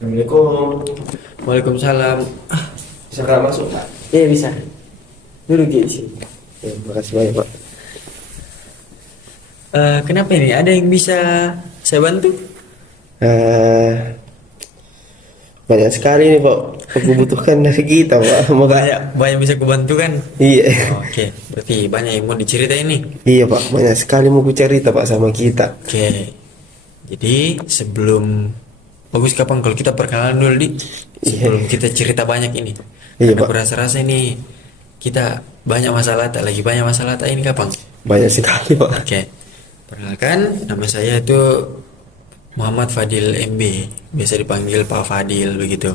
Assalamualaikum. Waalaikumsalam. Bisa Kak masuk Pak? Iya bisa. Duduk di sini. Ya, makasih banyak Pak. Kenapa ini? Ada yang bisa saya bantu? Eh, Banyak sekali nih Pak. Aku butuhkan dari kita Pak. Moga. Banyak, banyak bisa kubantu kan? Iya, Oke, berarti banyak yang mau diceritain nih. iya Pak. Banyak sekali mau ku cerita Pak sama kita. Oke, jadi sebelum bagus kapan kalau kita perkenalan dulu di Iya, sebelum kita cerita banyak ini. iya Karena Pak. berasa-rasa ini kita banyak masalah, tak lagi banyak masalah tak ini kapan? Banyak sekali Pak. Oke, perkenalkan nama saya itu Muhammad Fadil MB, biasa dipanggil Pak Fadil begitu.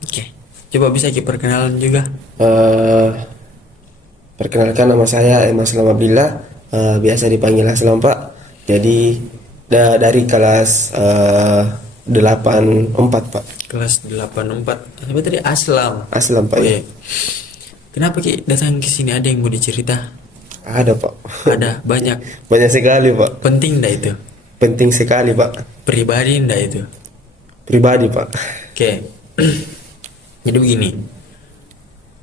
Oke, coba bisa perkenalan juga. Eh, Perkenalkan nama saya Emas Lamabila. Biasa dipanggil Aslam Pak. Jadi dari kelas 84 Pak. Kelas 84. Apa tadi? Aslam. Aslam Pak Oh ya. iya. Kenapa Ki datang ke sini, ada yang mau dicerita? Ada Pak. Ada banyak. Banyak sekali Pak. Penting dah itu. Penting sekali Pak. Pribadi ndak itu. Pribadi Pak. Oke. Jadi begini.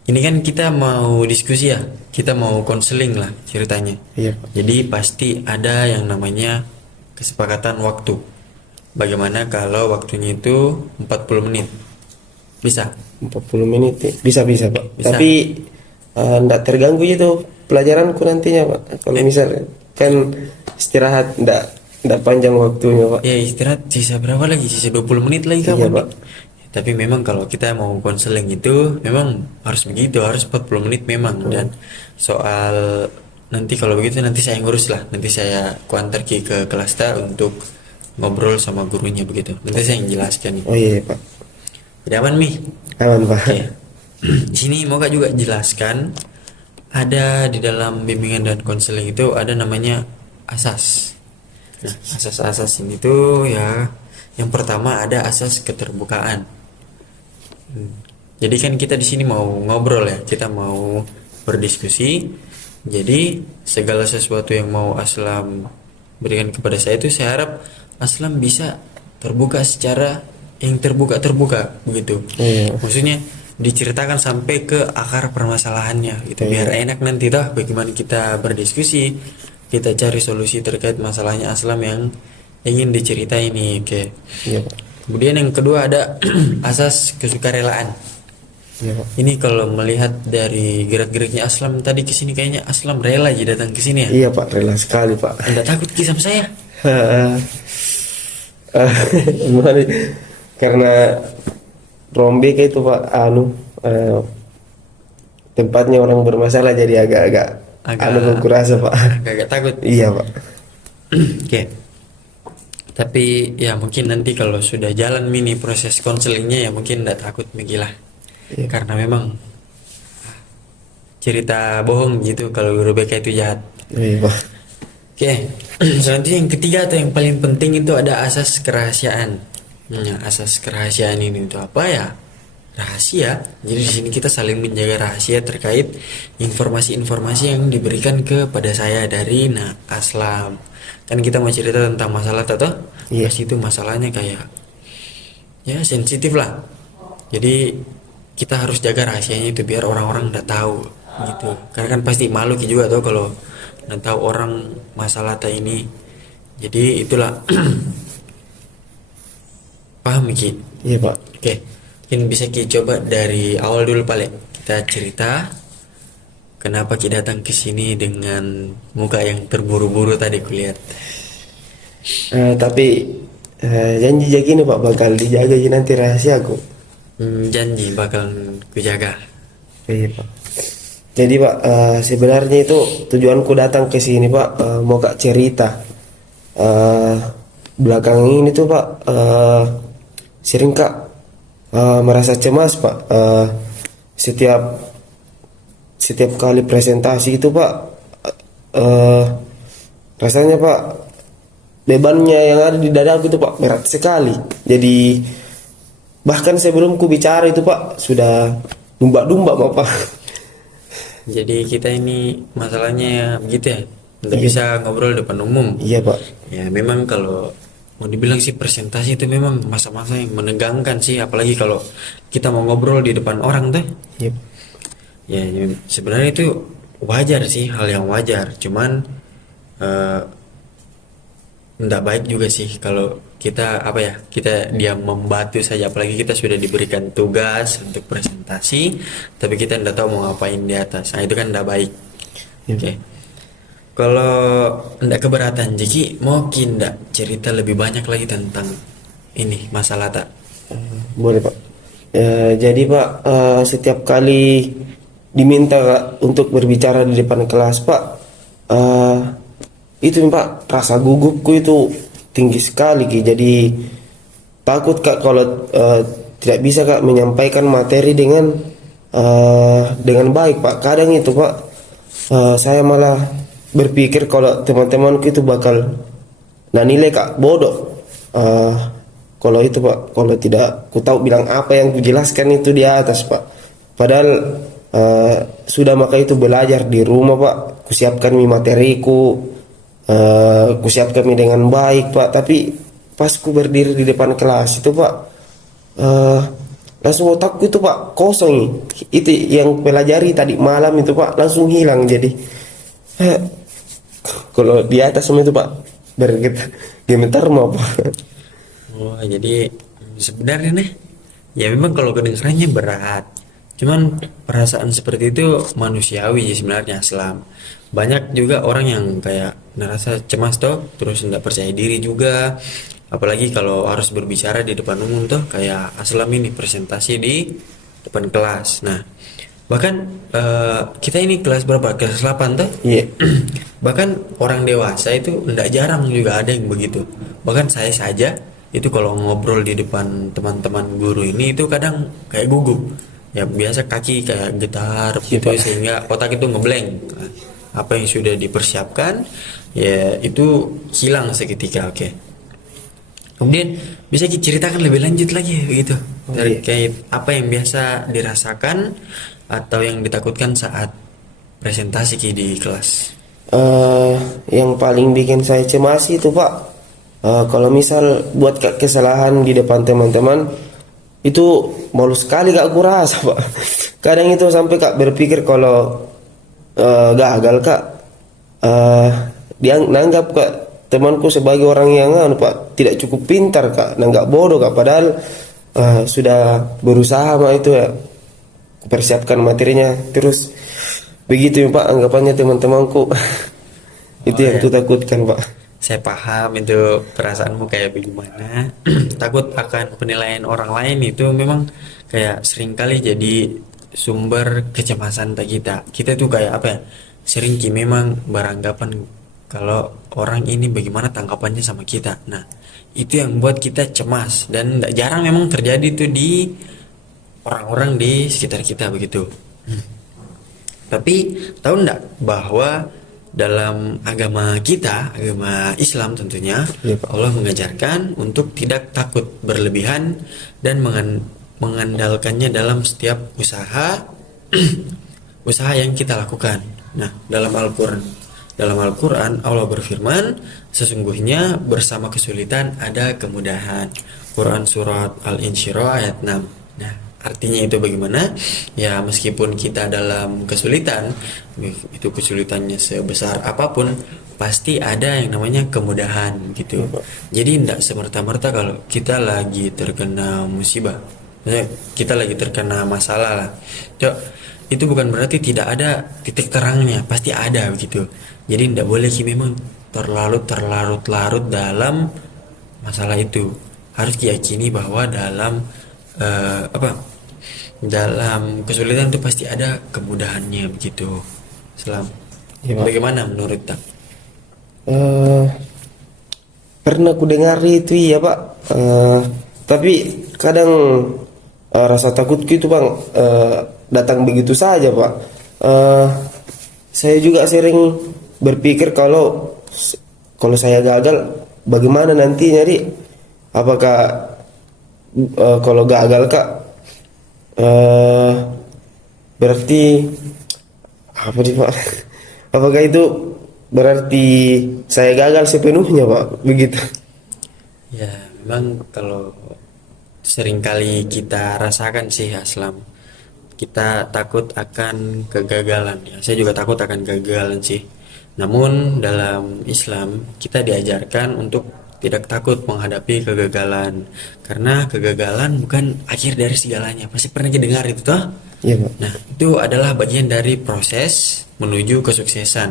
Ini kan kita mau diskusi ya. Kita mau konseling lah ceritanya. Iya Pak. Jadi pasti ada yang namanya kesepakatan waktu. Bagaimana kalau waktunya itu 40 menit? Bisa? 40 menit ya. Bisa Pak. Bisa. Tapi enggak terganggu itu pelajaranku nantinya Pak. Kalau misalnya kan istirahat enggak panjang waktunya Pak. Ya istirahat sisa berapa lagi? Sisa 20 menit lagi Iya kapan Pak. nih? Tapi memang kalau kita mau konseling itu memang harus begitu, harus 40 menit memang. Dan soal nanti kalau begitu nanti saya ngurus lah. Nanti saya kuantar ke kelas ta untuk ngobrol sama gurunya begitu. Nanti saya yang jelaskan nih. Oh iya Pak. Jadi aman Mi? Aman Pak. Oke. Di sini mau Kak juga jelaskan, ada di dalam bimbingan dan konseling itu ada namanya asas. Nah, asas-asas ini tuh ya, yang pertama ada asas keterbukaan. Jadi kan kita di sini mau ngobrol ya, kita mau berdiskusi. Jadi segala sesuatu yang mau Aslam berikan kepada saya itu saya harap Aslam bisa terbuka secara yang terbuka begitu. Iya. Maksudnya diceritakan sampai ke akar permasalahannya gitu, biar enak nanti toh bagaimana kita berdiskusi, kita cari solusi terkait masalahnya Aslam yang ingin diceritain ini. Oke. Iya Pak. Kemudian yang kedua ada asas kesukarelaan. Iya Pak. Ini kalau melihat dari gerak-geriknya Aslam tadi ke sini kayaknya Aslam rela aja datang ke sini ya. Iya Pak, rela sekali Pak. Anda takut Ki sama saya? Gimana? Karena Rombek itu Pak tempatnya orang bermasalah jadi agak-agak Agak aku rasa Pak. agak takut. Iya Pak. Oke. Tapi ya mungkin nanti kalau sudah jalan mini proses konselingnya ya mungkin tidak takut begilah. Iya. Karena memang cerita bohong gitu kalau guru BK itu jahat. Iya Pak. Oke, selanjutnya yang ketiga atau yang paling penting itu ada asas kerahasiaan. Nah, asas kerahasiaan ini itu apa ya? Rahasia. Jadi di sini kita saling menjaga rahasia terkait informasi-informasi yang diberikan kepada saya dari Aslam. Kan kita mau cerita tentang masalah atau Iya. pas itu masalahnya kayak ya sensitif lah. Jadi kita harus jaga rahasianya itu biar orang-orang nggak tahu gitu. Karena kan pasti malu juga tuh kalau nggak tahu orang masalah ta ini. Jadi itulah paham Ki? Iya Pak. Oke, mungkin bisa Ki coba dari awal dulu paling kita cerita kenapa Ki datang ke sini dengan muka yang terburu-buru tadi kulihat. Tapi janji jaga ini Pak bakal dijaga aja nanti rahasiaku. Janji bakal kujaga. Iya Pak. Jadi Pak, sebenarnya itu tujuanku datang ke sini Pak, mau Kak cerita. Belakang ini tuh Pak, sering Kak merasa cemas Pak. Setiap setiap kali presentasi itu Pak, rasanya Pak bebannya yang ada di dadaku itu Pak berat sekali. Jadi bahkan sebelum ku bicara itu Pak sudah dumba-dumba Pak. Jadi kita ini masalahnya begitu ya, nggak Iya. bisa ngobrol depan umum. Iya Pak. Ya memang kalau mau dibilang sih presentasi itu memang masa-masa yang menegangkan sih, apalagi kalau kita mau ngobrol di depan orang tuh. Yep. Ya, sebenarnya itu wajar sih, hal yang wajar. Cuman eh, nggak baik juga sih kalau kita apa ya, kita diam membatu saja, apalagi kita sudah diberikan tugas untuk presentasi tapi kita nggak tahu mau ngapain di atas. Nah, itu kan nggak baik. Yep. Oke. Kalau nggak keberatan, Jiki mau nggak cerita lebih banyak lagi tentang ini masalah tak? Boleh Pak. Jadi Pak, setiap kali diminta Kak, untuk berbicara di depan kelas Pak, eh, itu Pak, rasa gugupku itu tinggi sekali Ki. Jadi takut Kak kalau tidak bisa Kak menyampaikan materi dengan baik Pak. Kadang itu Pak, saya malah berpikir kalau teman-temanku itu bakal nilai Kak bodoh. Kalau itu Pak, kalau tidak ku tahu bilang apa yang kujelaskan itu di atas Pak. Padahal sudah maka itu belajar di rumah Pak. Kusiapkan materiku, kusiapkan dengan baik Pak. Tapi pas ku berdiri di depan kelas itu Pak, langsung otakku itu Pak kosong. Itu yang pelajari tadi malam itu Pak langsung hilang. Jadi kalau di atas semua itu Pak bergetar mau Pak. Oh, jadi sebenarnya nih, ya memang kalau kedengarannya berat. Cuman perasaan seperti itu manusiawi sebenarnya, Islam. Banyak juga orang yang kayak ngerasa cemas tuh, terus nggak percaya diri juga. Apalagi kalau harus berbicara di depan umum tuh, kayak Aslam ini presentasi di depan kelas. Nah, bahkan kita ini kelas berapa? Kelas 8 tuh. Iya. Bahkan orang dewasa itu nggak jarang juga ada yang begitu. Bahkan saya saja itu kalau ngobrol di depan teman-teman guru ini itu kadang kayak gugup. Ya biasa kaki kayak getar gitu Pak. sehingga otak itu ngeblank. Nah, apa yang sudah dipersiapkan ya itu hilang seketika. Oke. Kemudian bisa diceritakan lebih lanjut lagi begitu terkait apa yang biasa dirasakan atau yang ditakutkan saat presentasi Ki di kelas. Yang paling bikin saya cemas itu Pak, kalau misal buat kesalahan di depan teman-teman itu malu sekali Kak kurasa Pak. Kadang itu sampai Kak berpikir kalau gagal Kak, dia nanggap Kak temanku sebagai orang yang Pak tidak cukup pintar Kak, nanggap bodoh Kak. Padahal sudah berusaha Pak itu ya, persiapkan materinya terus begitu ya Pak anggapannya teman-temanku. Itu yang ku takutkan Pak. Saya paham itu perasaanmu kayak bagaimana. Takut akan penilaian orang lain itu memang kayak seringkali jadi sumber kecemasan bagi kita. Kita tuh kayak apa ya? Sering memang beranggapan kalau orang ini bagaimana tanggapannya sama kita. Nah, itu yang buat kita cemas dan nggak jarang memang terjadi tuh di orang-orang di sekitar kita begitu. Tapi tahu nggak bahwa dalam agama kita, agama Islam tentunya, Iya, Pak. Allah mengajarkan untuk tidak takut berlebihan dan mengandalkannya dalam setiap usaha usaha yang kita lakukan. Nah, dalam Al-Quran Allah berfirman, sesungguhnya bersama kesulitan ada kemudahan. Quran surat Al-Insyirah ayat 6. Nah, artinya itu bagaimana? Ya meskipun kita dalam kesulitan, itu kesulitannya sebesar apapun, pasti ada yang namanya kemudahan gitu. Jadi tidak semerta-merta kalau kita lagi terkena musibah, maksudnya kita lagi terkena masalah lah, itu bukan berarti tidak ada titik terangnya, pasti ada begitu. Jadi tidak boleh memang terlarut-larut dalam masalah itu. Harus diyakini bahwa dalam dalam kesulitan itu pasti ada kemudahannya begitu. Selam. Ya, Pak. Bagaimana menurut tak? Pernah ku dengar itu ya Pak. Tapi kadang rasa takutku itu Bang datang begitu saja Pak. Saya juga sering berpikir kalau saya gagal bagaimana nanti nyari, apakah kalau gagal Kak berarti apa sih Pak? Apakah itu berarti saya gagal sepenuhnya Pak? Begitu. Ya, memang kalau seringkali kita rasakan sih Aslam, kita takut akan kegagalan. Ya, saya juga takut akan kegagalan sih. Namun dalam Islam kita diajarkan untuk tidak takut menghadapi kegagalan, karena kegagalan bukan akhir dari segalanya. Pasti pernah kita dengar itu toh? Iya Pak. Nah, itu adalah bagian dari proses menuju kesuksesan.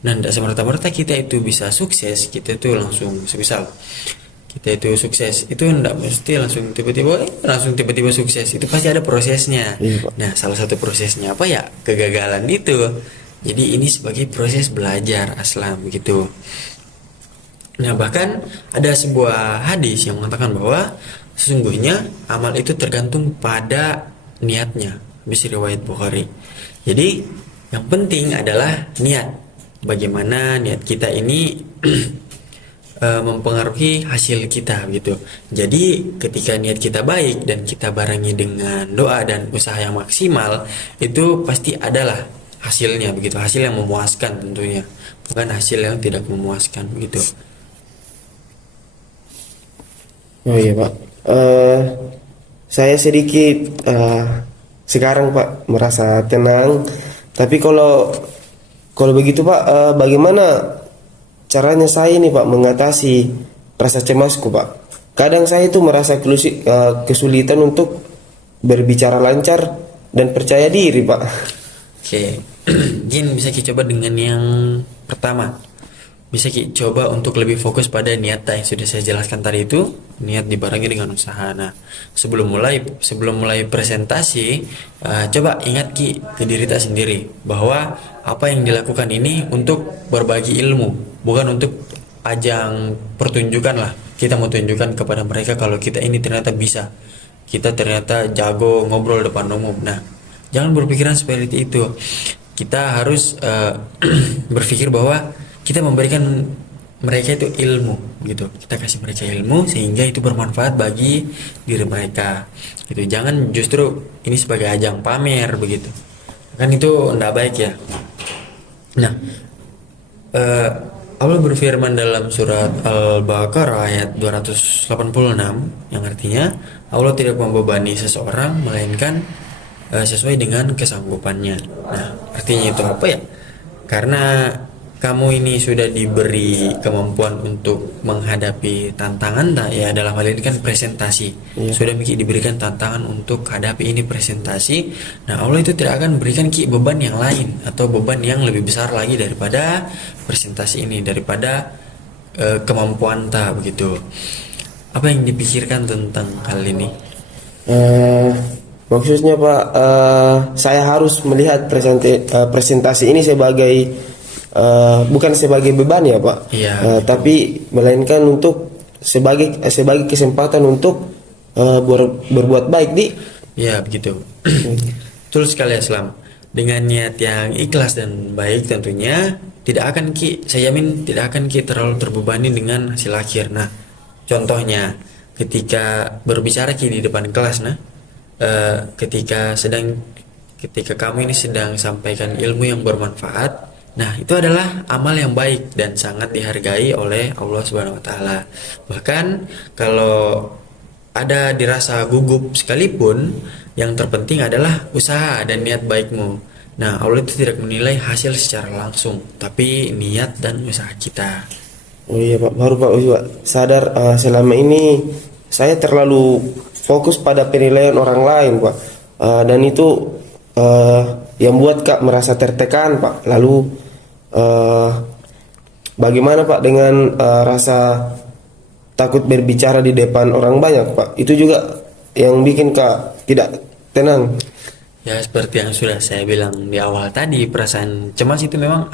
Nah, tidak semerta-merta kita itu bisa sukses, kita itu langsung, semisal kita itu sukses, itu tidak mesti langsung tiba-tiba sukses. Itu pasti ada prosesnya. Iya Pak. Nah, salah satu prosesnya apa ya? Kegagalan itu. Jadi ini sebagai proses belajar Aslam begitu. Nah, bahkan ada sebuah hadis yang mengatakan bahwa sesungguhnya amal itu tergantung pada niatnya. Habis riwayat Bukhari. Jadi, yang penting adalah niat. Bagaimana niat kita ini mempengaruhi hasil kita gitu. Jadi, ketika niat kita baik dan kita barengi dengan doa dan usaha yang maksimal, itu pasti adalah hasilnya begitu. Hasil yang memuaskan tentunya, bukan hasil yang tidak memuaskan begitu. Oh iya Pak. Saya sedikit sekarang Pak merasa tenang. Tapi kalau begitu Pak, bagaimana caranya saya nih Pak mengatasi rasa cemasku Pak? Kadang saya itu merasa kesulitan untuk berbicara lancar dan percaya diri Pak. Oke, Jin bisa kita coba dengan yang pertama. Bisa kita coba untuk lebih fokus pada niat yang sudah saya jelaskan tadi itu, niat dibarengi dengan usaha. Nah, sebelum mulai presentasi, coba ingat ke diri kita sendiri bahwa apa yang dilakukan ini untuk berbagi ilmu, bukan untuk ajang pertunjukan lah. Kita mau tunjukkan kepada mereka kalau kita ini ternyata bisa, kita ternyata jago ngobrol depan umum. Nah, jangan berpikiran seperti itu. Kita harus berpikir bahwa kita memberikan mereka itu ilmu gitu. Kita kasih mereka ilmu sehingga itu bermanfaat bagi diri mereka gitu. Jangan justru ini sebagai ajang pamer begitu, kan itu tidak baik ya. Nah, Allah berfirman dalam surat Al-Baqarah ayat 286 yang artinya Allah tidak membebani seseorang melainkan sesuai dengan kesanggupannya. Nah, artinya itu apa ya? Karena kamu ini sudah diberi kemampuan untuk menghadapi tantangan, ya dalam hal ini kan presentasi. Iya. Sudah diberikan tantangan untuk hadapi ini presentasi. Nah, Allah itu tidak akan berikan beban yang lain atau beban yang lebih besar lagi daripada presentasi ini, daripada kemampuan begitu. Apa yang dipikirkan tentang hal ini? Maksudnya Pak, saya harus melihat presentasi ini sebagai bukan sebagai beban ya Pak, Iya. tapi melainkan untuk sebagai kesempatan untuk berbuat baik di. Ya begitu. Betul sekali Islam. Dengan niat yang ikhlas dan baik tentunya saya jamin tidak akan terlalu terbebani dengan hasil akhir. Nah, contohnya ketika berbicara di depan kelas, ketika kamu ini sedang sampaikan ilmu yang bermanfaat. Nah, itu adalah amal yang baik dan sangat dihargai oleh Allah Subhanahu wa taala. Bahkan kalau ada dirasa gugup sekalipun, yang terpenting adalah usaha dan niat baikmu. Nah, Allah itu tidak menilai hasil secara langsung, tapi niat dan usaha kita. Oh iya Pak, baru Pak sadar selama ini saya terlalu fokus pada penilaian orang lain Pak, dan itu yang buat Kak merasa tertekan Pak. Lalu bagaimana Pak dengan rasa takut berbicara di depan orang banyak Pak? Itu juga yang bikin Kak tidak tenang. Ya, seperti yang sudah saya bilang di awal tadi, perasaan cemas itu memang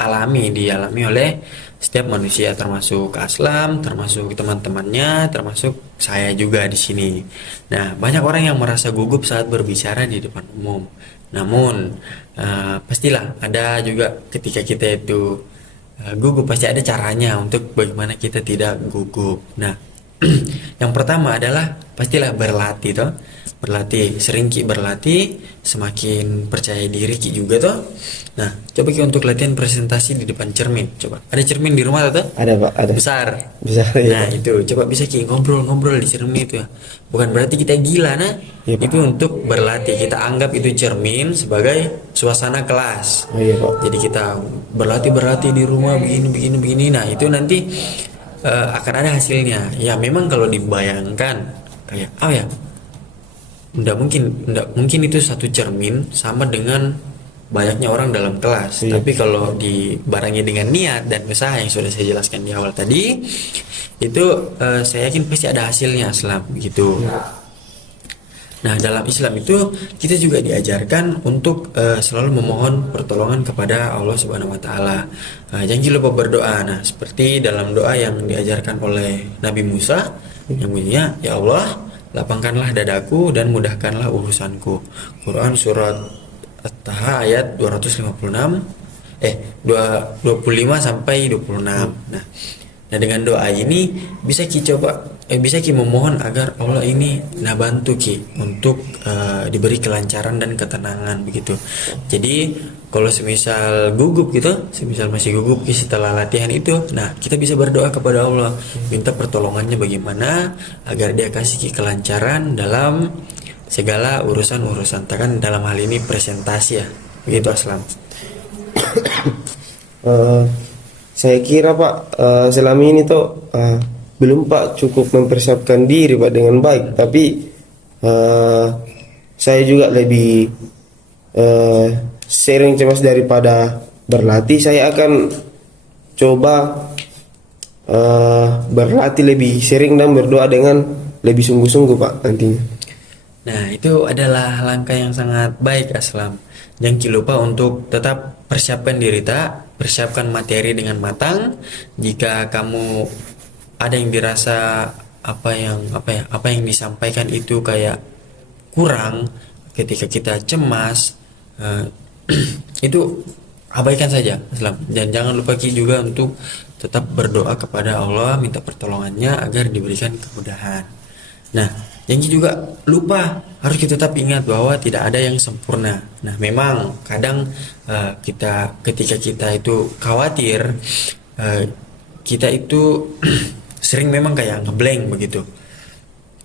dialami oleh setiap manusia, termasuk Aslam, termasuk teman-temannya, termasuk saya juga di sini. Nah, banyak orang yang merasa gugup saat berbicara di depan umum. Namun, pastilah ada juga ketika kita itu gugup, pasti ada caranya untuk bagaimana kita tidak gugup. Nah, yang pertama adalah pastilah berlatih toh. berlatih. Sering Ki berlatih, semakin percaya diri Ki juga toh. Nah, coba Ki untuk latihan presentasi di depan cermin. Coba. Ada cermin di rumah toh? Ada Pak, ada. Besar. Bisa ya. Nah, itu coba bisa Ki ngobrol-ngobrol di cermin itu ya. Bukan berarti kita gila nah. Iya, Pak. Itu untuk berlatih. Kita anggap itu cermin sebagai suasana kelas. Oh iya Pak. Jadi kita berlatih di rumah begini. Nah, itu nanti akan ada hasilnya. Ya memang kalau dibayangkan kayak ya, nggak mungkin itu satu cermin sama dengan banyaknya orang dalam kelas. Iya. Tapi kalau dibarengi dengan niat dan usaha yang sudah saya jelaskan di awal tadi, itu saya yakin pasti ada hasilnya Islam gitu. Nah, dalam Islam itu kita juga diajarkan untuk selalu memohon pertolongan kepada Allah Subhanahu wa taala. Jangan lupa berdoa. Nah, seperti dalam doa yang diajarkan oleh Nabi Musa yang bunyinya, "Ya Allah, lapangkanlah dadaku dan mudahkanlah urusanku." Quran surat At-Taha ayat 256 25 sampai 26. Nah, dengan doa ini bisa ki memohon agar Allah ini bantu ki untuk diberi kelancaran dan ketenangan begitu. Jadi kalau semisal gugup gitu, semisal masih gugup ki setelah latihan itu, nah kita bisa berdoa kepada Allah, minta pertolongannya bagaimana agar dia kasih ki kelancaran dalam segala urusan-urusan. Kan dalam hal ini presentasi ya. Begitu Aslam. Saya kira Pak, selama ini tuh belum Pak cukup mempersiapkan diri Pak dengan baik, tapi saya juga lebih sering cemas daripada berlatih. Saya akan coba berlatih lebih sering dan berdoa dengan lebih sungguh-sungguh Pak nantinya. Nah, itu adalah langkah yang sangat baik Aslam. Jangan lupa untuk tetap persiapkan diri persiapkan materi dengan matang. Jika kamu ada yang dirasa apa yang disampaikan itu kayak kurang ketika kita cemas, itu abaikan saja Aslam. Dan jangan lupa juga untuk tetap berdoa kepada Allah, minta pertolongannya agar diberikan kemudahan. Nah, yang juga lupa harus kita tetap ingat bahwa tidak ada yang sempurna. Nah, memang kadang ketika kita itu khawatir, kita itu sering memang kayak ngeblank begitu.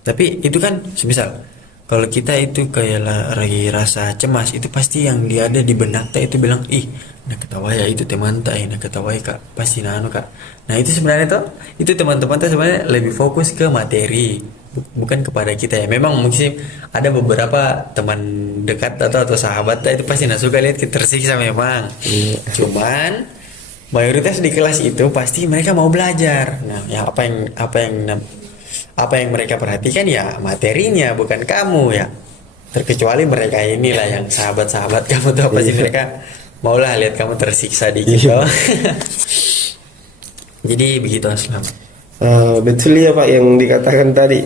Tapi itu kan semisal kalau kita itu kayak lagi rasa cemas, itu pasti yang dia ada di benak itu bilang, "Ih, nak ketawa ya itu teman nak ketawa ya Kak, pasti Kak." Nah, itu sebenarnya itu teman-teman sebenarnya lebih fokus ke materi, bukan kepada kita ya. Memang mungkin ada beberapa teman dekat atau sahabat itu pasti nggak suka lihat kita tersiksa memang. Cuman mayoritas di kelas itu pasti mereka mau belajar. Nah, ya apa yang mereka perhatikan ya materinya, bukan kamu ya. Terkecuali mereka inilah yang sahabat-sahabat kamu tuh pasti mereka maulah lihat kamu tersiksa dikit. Jadi begitu Aslam. Betul ya Pak yang dikatakan tadi.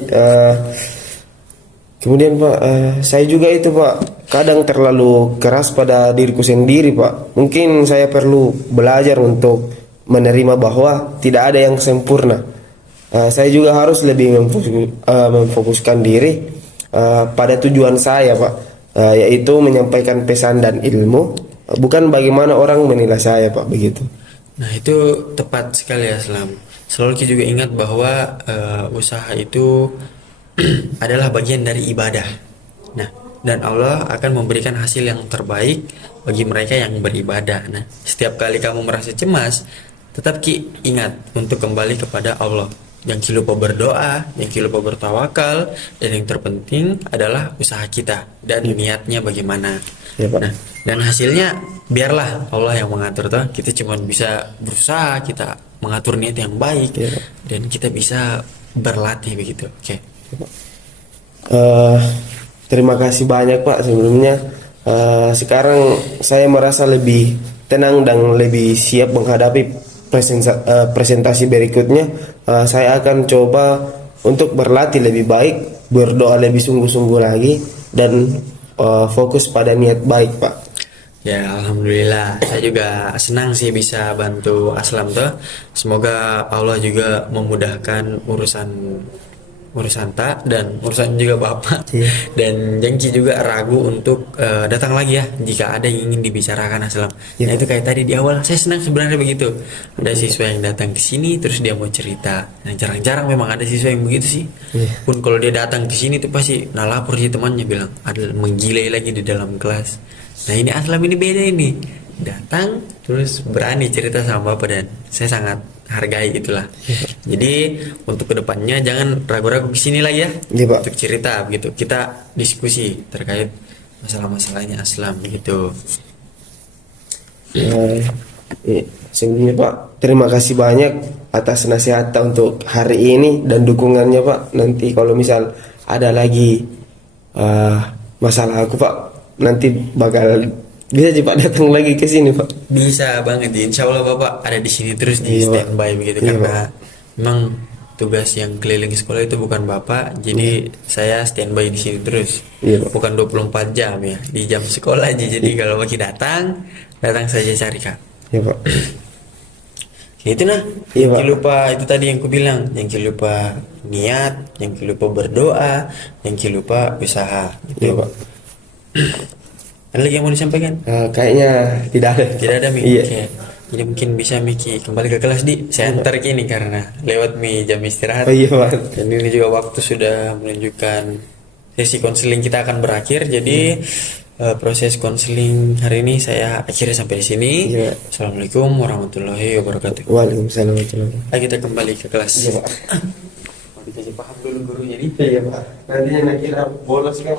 Kemudian Pak, saya juga itu Pak kadang terlalu keras pada diriku sendiri Pak. Mungkin saya perlu belajar untuk menerima bahwa tidak ada yang sempurna. Saya juga harus lebih memfokuskan diri pada tujuan saya Pak, yaitu menyampaikan pesan dan ilmu, bukan bagaimana orang menilai saya Pak, begitu. Nah, itu tepat sekali ya Aslam. Selalu kita juga ingat bahwa usaha itu adalah bagian dari ibadah. Nah, dan Allah akan memberikan hasil yang terbaik bagi mereka yang beribadah. Nah, setiap kali kamu merasa cemas, tetap ingat untuk kembali kepada Allah. Jangan lupa berdoa, jangan lupa bertawakal, dan yang terpenting adalah usaha kita dan niatnya bagaimana. Ya, Pak. Nah, dan hasilnya biarlah Allah yang mengatur toh. Kita cuma bisa berusaha, kita mengatur niat yang baik, Ya, dan kita bisa berlatih begitu. Oke. Terima kasih banyak Pak sebelumnya. Sekarang saya merasa lebih tenang dan lebih siap menghadapi presentasi berikutnya. Saya akan coba untuk berlatih lebih baik, berdoa lebih sungguh-sungguh lagi, dan fokus pada niat baik Pak. Ya, alhamdulillah. Saya juga senang sih bisa bantu Aslam tuh. Semoga Allah juga memudahkan urusan urusan tak dan urusan juga bapak. Iya. Dan Jangki juga ragu untuk datang lagi ya jika ada yang ingin dibicarakan Aslam. Iya, Nah Pak. itu kayak tadi di awal saya senang sebenarnya begitu. Ada siswa yang datang ke sini terus dia mau cerita. Nah jarang-jarang memang ada siswa yang begitu sih. Iya. Pun kalau dia datang ke sini tuh pasti lapor sih temannya bilang ada menggilai lagi di dalam kelas. Nah ini Aslam ini beda ini. Datang terus berani cerita sama bapak dan saya sangat hargai itulah. Jadi untuk kedepannya jangan ragu-ragu kesini lagi ya Iya, Pak. untuk cerita begitu. Kita diskusi terkait masalah-masalahnya Aslam begitu. Sebelumnya Pak, terima kasih banyak atas nasihat untuk hari ini dan dukungannya Pak. Nanti kalau misal ada lagi masalah aku Pak, nanti bakal bisa sih Pak datang lagi ke sini Pak. Bisa banget, insya Allah Bapak ada di sini terus di Iya, Pak. standby begitu Iya, karena memang tugas yang keliling sekolah itu bukan Bapak, jadi saya standby di sini terus. Iya, Pak. Bukan 24 jam ya, di jam sekolah aja. Jadi kalau lagi datang saja cari Kak. Ya Pak. Itu nah, Iya, jangan Pak. lupa itu tadi yang ku bilang, jangan lupa niat, jangan lupa berdoa, jangan lupa usaha. Iya Gitu. Pak. Ada lagi yang mau disampaikan? Kayaknya tidak ada. Tidak ada Mi. Iya. Oke. Jadi mungkin bisa Miki kembali ke kelas di. Saya antar gini karena lewat Mi jam istirahat. Oh iya Pak. Dan ini juga waktu sudah menunjukkan sesi konseling kita akan berakhir. Jadi proses konseling hari ini saya akhiri sampai di sini. Iya. Assalamualaikum warahmatullahi wabarakatuh. Waalaikumsalam warahmatullahi wabarakatuh. Ayo kita kembali ke kelas. Iya Pak. Mau dikasih paham dulu gurunya nih. Iya Pak. Nantinya nak kira bolos kan.